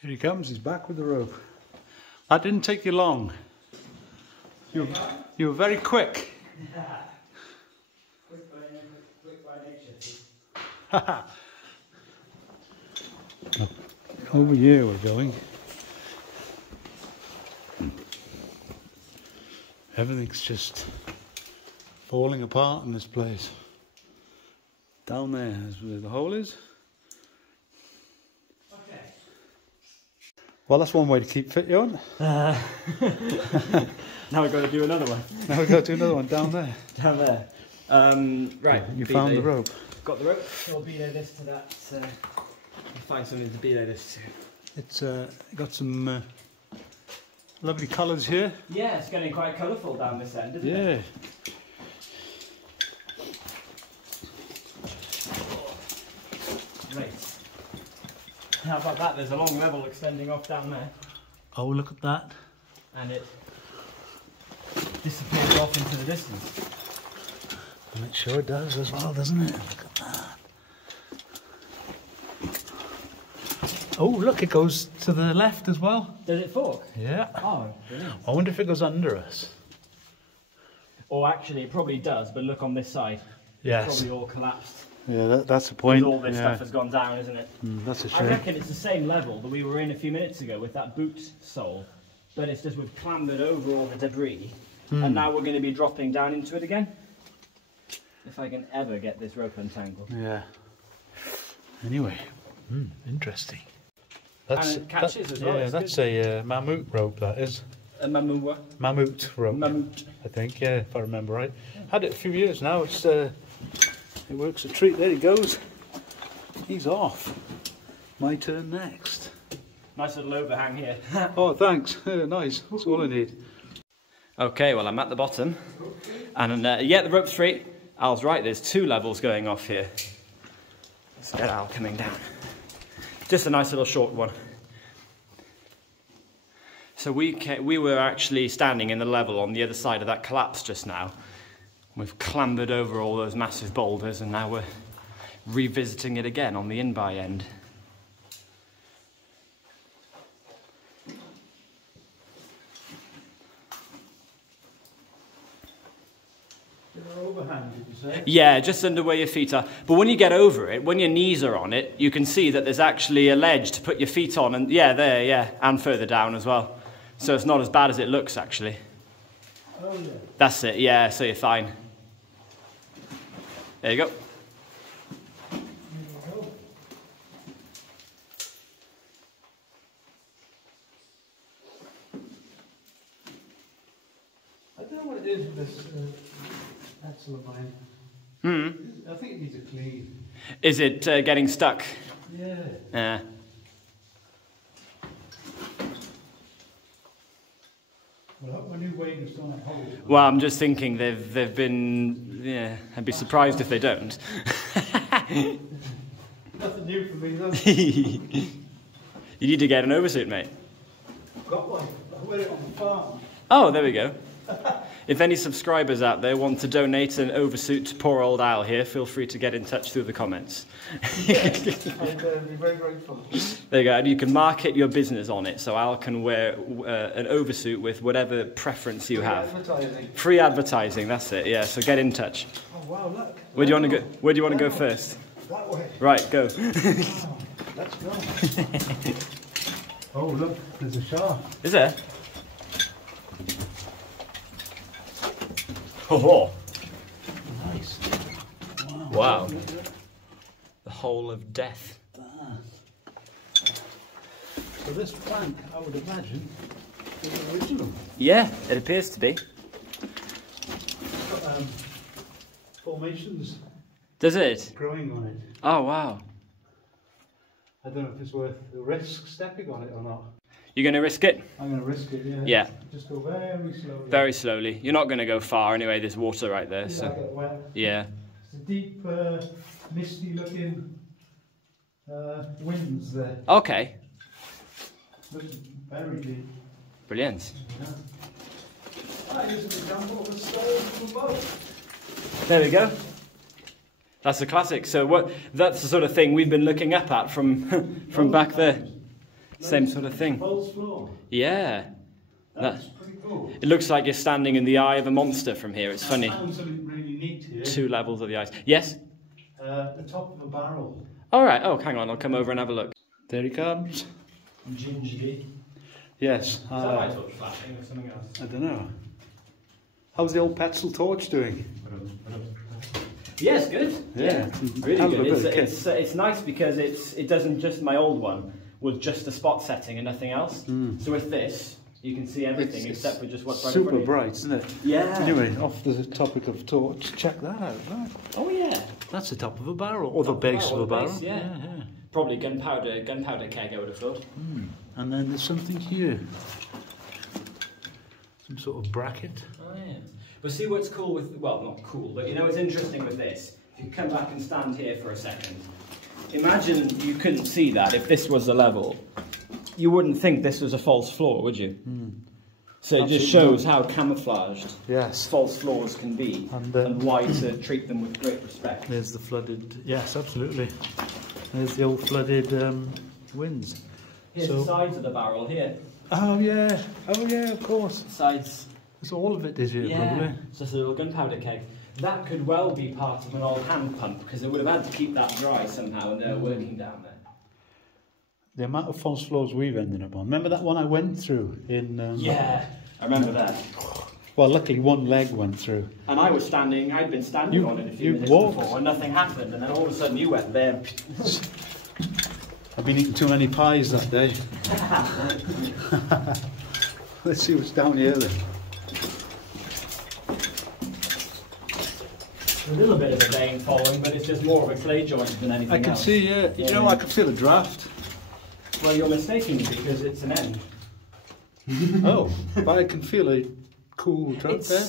Here he comes, he's back with the rope. That didn't take you long. You were very quick. Quick by nature. Over here we're going. Everything's just falling apart in this place. Down there is where the hole is. Okay. Well, that's one way to keep fit, Johan. Now we've got to do another one. Now we've got to do another one down there. Down there. Right. You found the rope. Got the rope. I'll belay this to that. Find something to belay this to. It's got some lovely colours here. Yeah, it's getting quite colourful down this end, isn't it? Yeah. Great. How about that? There's a long level extending off down there. Oh, look at that. And it disappears off into the distance. And it sure does as well, doesn't it? Look at that. Oh, look, it goes to the left as well. Does it fork? Yeah. Oh, brilliant. I wonder if it goes under us. Or actually, it probably does, but look on this side. Yes. It's probably all collapsed. Yeah, that's the point. All this stuff has gone down, isn't it? That's a I shame. reckon it's the same level that we were in a few minutes ago with that boot sole, but it's just we've clambered over all the debris, and now we're going to be dropping down into it again. If I can ever get this rope untangled. Yeah. Anyway, interesting. And it catches as well. Yeah, it's that's good. a mammoth rope, that is. A mammoth. Mammoth rope. Mammoth. I think, yeah, if I remember right. Had it a few years now. It's it works a treat. There he goes. He's off. My turn next. Nice little overhang here. Oh, thanks. Nice. That's all I need. Okay, well I'm at the bottom, and yeah, the rope's free. Al's right. There's two levels going off here. Let's get Al coming down. Just a nice little short one. So we were actually standing in the level on the other side of that collapse just now. We've clambered over all those massive boulders and now we're revisiting it again on the in-by end. Overhand, did you say? Yeah, just under where your feet are. But when you get over it, when your knees are on it, you can see that there's actually a ledge to put your feet on. And yeah, there, yeah, and further down as well. So it's not as bad as it looks, actually. Oh, yeah. That's it, yeah, so you're fine. There you go. I don't know what it is with this axle of mine. I think it needs a clean. Is it getting stuck? Yeah. Well, when you wait, it's on a hole. Well, I'm just thinking they've been, yeah, I'd be surprised if they don't. Nothing new for me, though. You need to get an oversuit, mate. Got one. I wear it on the farm. Oh, there we go. If any subscribers out there want to donate an oversuit to poor old Al here, feel free to get in touch through the comments. I'd be very grateful. There you go, and you can market your business on it, so Al can wear an oversuit with whatever preference you have. Advertising. Free advertising, that's it, yeah, so get in touch. Oh, wow, look. Where do you want to go? Where do you want to go first? That way. Right, go. Oh, let's go. Oh, look, there's a shaft. Is there? Oh, Nice. wow. The hole of death. So this plank, I would imagine, is original. Yeah, it appears to be. It's got formations Does it? growing on it. Oh, wow. I don't know if it's worth the risk stepping on it or not. You're going to risk it? I'm going to risk it, yeah. Yeah. Just go very slowly. Very slowly. You're not going to go far anyway, there's water right there. I So get wet. yeah. It's a deep, misty looking winds there. Okay. Looks very deep. Brilliant. Yeah. Here's an example of a stone from a boat. There we go. That's a classic. So that's the sort of thing we've been looking up at from back there. Same sort of thing. False floor. Yeah. That's pretty cool. It looks like you're standing in the eye of a monster from here. It's funny. I found something really neat here. 2 levels of the ice. Yes? The top of a barrel. All right. Oh, hang on. I'll come over and have a look. There he comes. Gingerly. Yes. Is that my torch flashing or something else? I don't know. How's the old pencil torch doing? Yes, good. Yeah, really good. It's nice because it doesn't just, my old one was just a spot setting and nothing else. So with this, you can see everything except for just what's right in front of you. Super bright, isn't it? Yeah. Anyway, off the topic of torch, check that out. Look. Oh yeah. That's the top of a barrel, or the base of a barrel. Base, yeah. Probably gunpowder keg, I would have thought. And then there's something here. Some sort of bracket. Oh yeah. But see what's cool with, well, not cool, but you know what's interesting with this? If you come back and stand here for a second, imagine you couldn't see that if this was the level. You wouldn't think this was a false floor, would you? So it just shows how camouflaged false floors can be and why to treat them with great respect. There's the flooded, yes, absolutely. There's the old flooded winds. Here's the sides of the barrel here. Oh yeah, of course. Sides. So all of it is here, probably. It's just a little gunpowder keg. That could well be part of an old hand pump because they would have had to keep that dry somehow and they're working down there. The amount of false floors we've ended up on. Remember that one I went through in... yeah, I remember that. Well, luckily one leg went through. And I was standing, I'd been standing on it a few minutes before and nothing happened. And then all of a sudden you went there. I've been eating too many pies that day. Let's see what's down here then. A little bit of a vein following, but it's just more of a clay joint than anything else. I can see, yeah. You know, I can feel a draft. Well, you're mistaken because it's an end. Oh, but I can feel a cool draft there.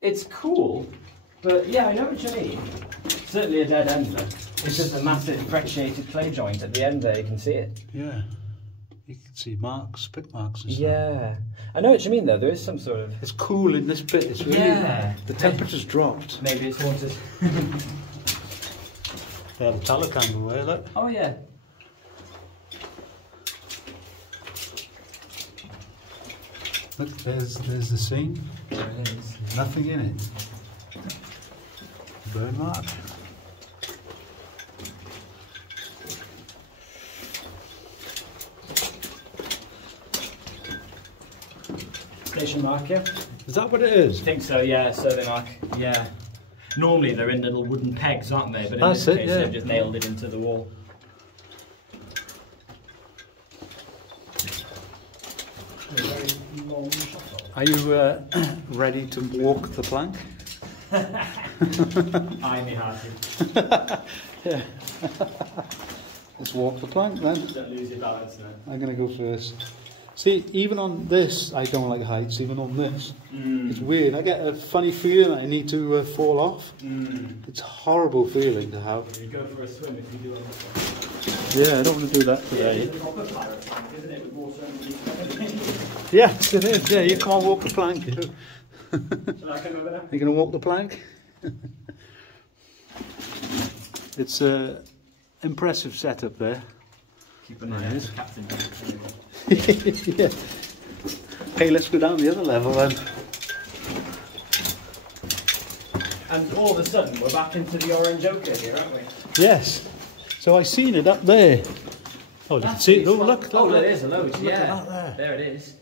It's cool, but yeah, I know what you mean. Certainly a dead end though. It's just a massive brecciated clay joint at the end there, you can see it. Yeah. You can see marks, pit marks and stuff. Yeah. I know what you mean though, there is some sort of... It's cool in this bit, it's really... Yeah. The temperature's dropped. Maybe it's haunted. They have a tallow candle there, look. Oh yeah. Look, there's the scene. There it is. Nothing in it. Burn mark. Station mark, yeah? Is that what it is? I think so, yeah, survey mark. Yeah. Normally they're in little wooden pegs, aren't they? But in That's this case yeah. they've just nailed it into the wall. Are you ready to walk the plank? I me hearted. Yeah. Let's walk the plank then. Don't lose your balance now. I'm going to go first. See, even on this, I don't like heights, even on this. It's weird. I get a funny feeling that I need to fall off. It's a horrible feeling to have. You go for a swim if you do on this one. Yeah, I don't want to do that today. It's a proper pirate tank, isn't it? With water underneath. Yes, it is. Yeah, you can't walk the plank. Shall I come over now? You're going to walk the plank? It's an impressive setup there. Keep an eye on the captain. Yeah. Okay, let's go down the other level then. And all of a sudden, we're back into the orange ochre here, aren't we? Yes. So I seen it up there. Oh, you can see it. Oh, look. Oh, there is a load. Look Yeah, at that there. there it is.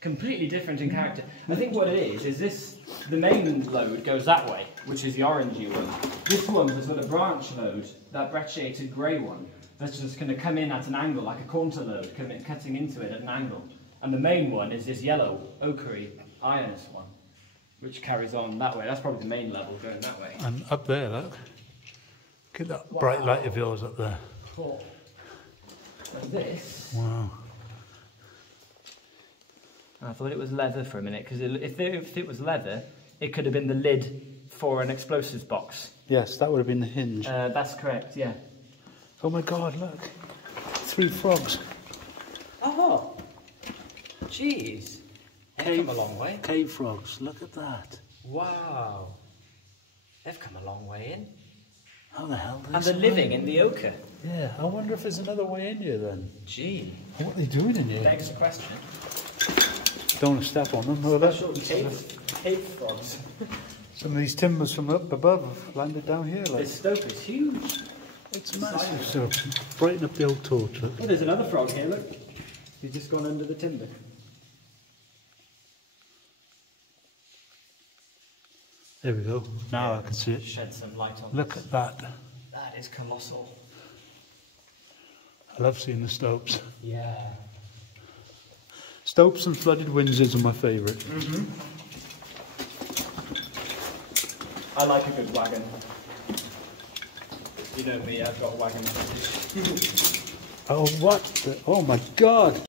Completely different in character. I think what it is this, the main load goes that way, which is the orangey one. This one's a sort of branch load, that brecciated grey one, that's just going to come in at an angle, like a Cornter load, cutting into it at an angle. And the main one is this yellow, ochre, ironous one, which carries on that way. That's probably the main level going that way. And up there, look. Look at that bright light of yours up there. Cool. And this... Wow. I thought it was leather for a minute, because if it was leather, it could have been the lid for an explosives box. Yes, that would have been the hinge. That's correct, yeah. Oh my God, look. 3 frogs. Oh! Jeez. They've come a long way. Cave frogs, look at that. Wow. They've come a long way in. How the hell do And they're living in the ochre. Yeah, I wonder if there's another way in here then. Gee. What are they doing in here? Begs the question. Don't want to step on them. Look at Special cave frogs. Some of these timbers from up above have landed down here. Like. This stope is huge. It's massive, so brighten up the old torch. Look. Oh, there's another frog here, look. He's just gone under the timber. There we go. Now I can see it. Shed some light on Look this. at that. That is colossal. I love seeing the stopes. Yeah. Stopes and flooded Windsors are my favourite. I like a good wagon. You know me, I've got wagon fetish. Oh, what? Oh my God!